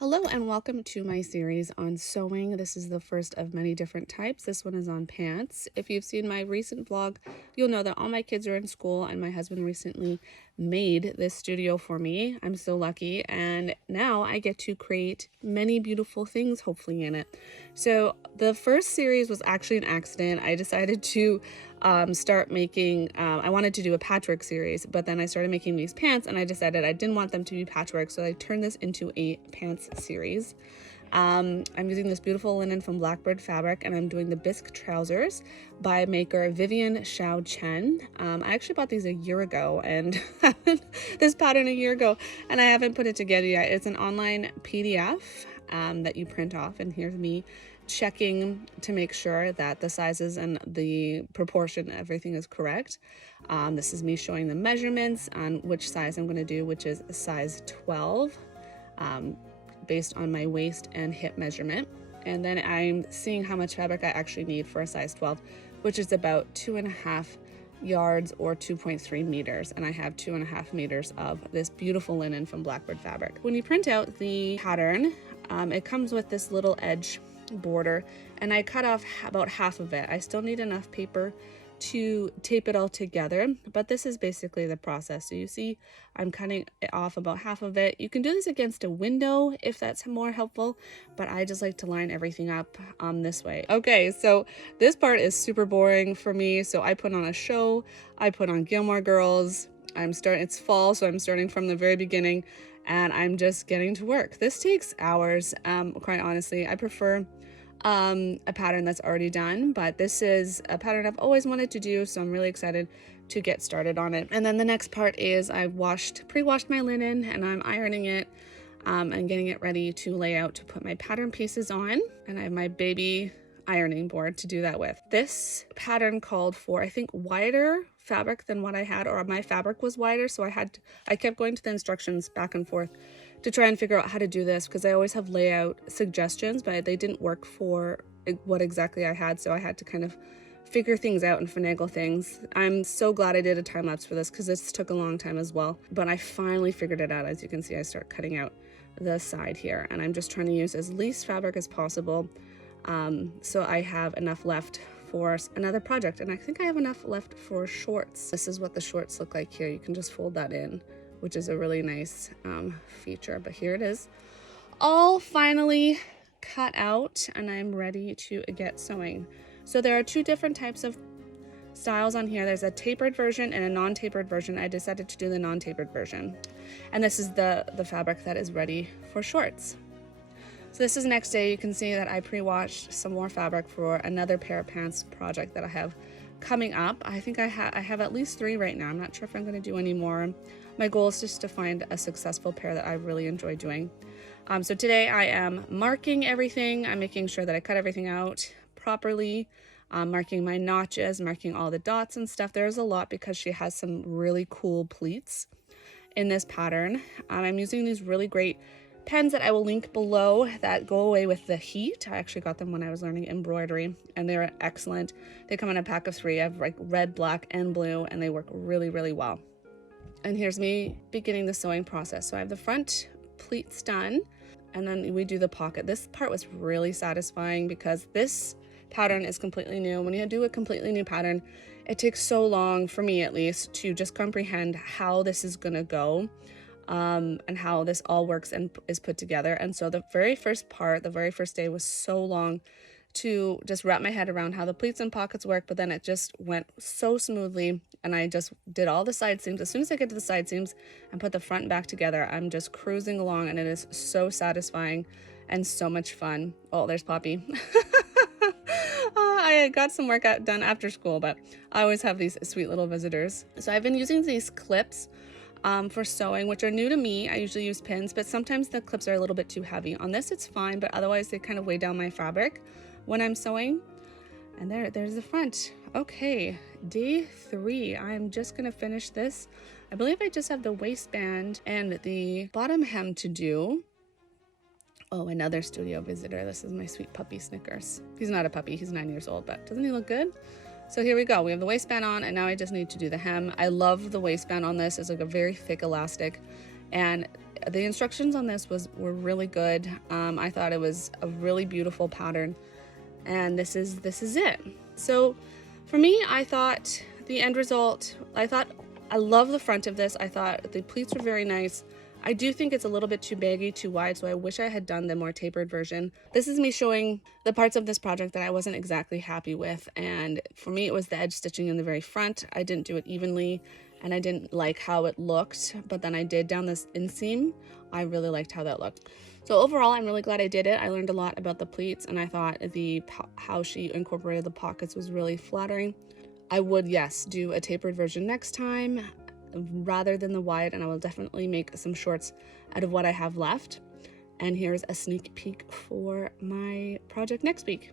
Hello and welcome to my series on sewing. This is the first of many different types. This one is on pants. If you've seen my recent vlog, you'll know that all my kids are in school and my husband recently made this studio for me. I'm so lucky, and now I get to create many beautiful things hopefully in it. So the first series was actually an accident. I decided to start making, I wanted to do a patchwork series, but then I started making these pants and I decided I didn't want them to be patchwork, so I turned this into a pants series. I'm using this beautiful linen from Blackbird fabric, and I'm doing the Bisque trousers by maker Vivian, Shao, Chen. I actually bought these a year ago, and this pattern a year ago, and I haven't put it together yet. It's an online PDF that you print off, and here's me checking to make sure that the sizes and the proportion, everything is correct. This is me showing the measurements on which size I'm going to do, which is a size 12. Based on my waist and hip measurement. And then I'm seeing how much fabric I actually need for a size 12, which is about 2.5 yards or 2.3 meters. And I have 2.5 meters of this beautiful linen from Blackbird fabric. When you print out the pattern, it comes with this little edge border, and I cut off about half of it. I still need enough paper to tape it all together, but this is basically the process. So you see I'm cutting it off about half of it. You can do this against a window if that's more helpful, but I just like to line everything up this way. Okay, so this part is super boring for me, so I put on a show. I put on Gilmore Girls. It's fall, so I'm starting from the very beginning, and I'm just getting to work. This takes hours, quite honestly. I prefer a pattern that's already done, but this is a pattern I've always wanted to do, so I'm really excited to get started on it. And then the next part is I pre-washed my linen, and I'm ironing it and getting it ready to lay out to put my pattern pieces on. And I have my baby ironing board to do that with. This pattern called for, I think, wider fabric than what I had, or my fabric was wider, so I kept going to the instructions back and forth to try and figure out how to do this, because I always have layout suggestions, but they didn't work for what exactly I had, so I had to kind of figure things out and finagle things. I'm so glad I did a time lapse for this, because this took a long time as well, but I finally figured it out. As you can see, I start cutting out the side here, and I'm just trying to use as least fabric as possible, so I have enough left for another project, and I think I have enough left for shorts. This is what the shorts look like here. You can just fold that in, which is a really nice feature, but here it is, all finally cut out, and I'm ready to get sewing. So there are two different types of styles on here. There's a tapered version and a non-tapered version. I decided to do the non-tapered version, and this is the fabric that is ready for shorts. So this is next day. You can see that I pre-washed some more fabric for another pair of pants project that I have coming up. I think I have at least 3 right now. I'm not sure if I'm going to do any more. My goal is just to find a successful pair that I really enjoy doing. So today I am marking everything. I'm making sure that I cut everything out properly, marking my notches, marking all the dots and stuff. There's a lot because she has some really cool pleats in this pattern. I'm using these really great pens that I will link below that go away with the heat. I actually got them when I was learning embroidery, and they're excellent. They come in a pack of 3. I have like red, black, and blue, and they work really, really well. And here's me beginning the sewing process. So I have the front pleats done, and then we do the pocket. This part was really satisfying because this pattern is completely new. When you do a completely new pattern, it takes so long, for me at least, to just comprehend how this is gonna go. And how this all works and is put together. And so the very first day was so long to just wrap my head around how the pleats and pockets work, but then it just went so smoothly, and I just did all the side seams. As soon as I get to the side seams and put the front and back together, I'm just cruising along, and it is so satisfying and so much fun. Oh, there's Poppy. I got some work done after school, but I always have these sweet little visitors. So I've been using these clips for sewing, which are new to me. I usually use pins, but sometimes the clips are a little bit too heavy. On this it's fine, but otherwise they kind of weigh down my fabric when I'm sewing. And there's the front. Okay, day 3. I'm just gonna finish this. I believe I just have the waistband and the bottom hem to do. Oh, another studio visitor. This is my sweet puppy Snickers. He's not a puppy, he's 9 years old, but doesn't he look good? So here we go. We have the waistband on, and now I just need to do the hem. I love the waistband on this. It's like a very thick elastic, and the instructions on this were really good. I thought it was a really beautiful pattern, and this is it. So for me, I thought the end result, I love the front of this. I thought the pleats were very nice. I do think it's a little bit too baggy, too wide, so I wish I had done the more tapered version. This is me showing the parts of this project that I wasn't exactly happy with, and for me it was the edge stitching in the very front. I didn't do it evenly, and I didn't like how it looked, but then I did down this inseam. I really liked how that looked. So overall, I'm really glad I did it. I learned a lot about the pleats, and I thought how she incorporated the pockets was really flattering. I would, yes, do a tapered version next time rather than the wide, and I will definitely make some shorts out of what I have left. And here's a sneak peek for my project next week.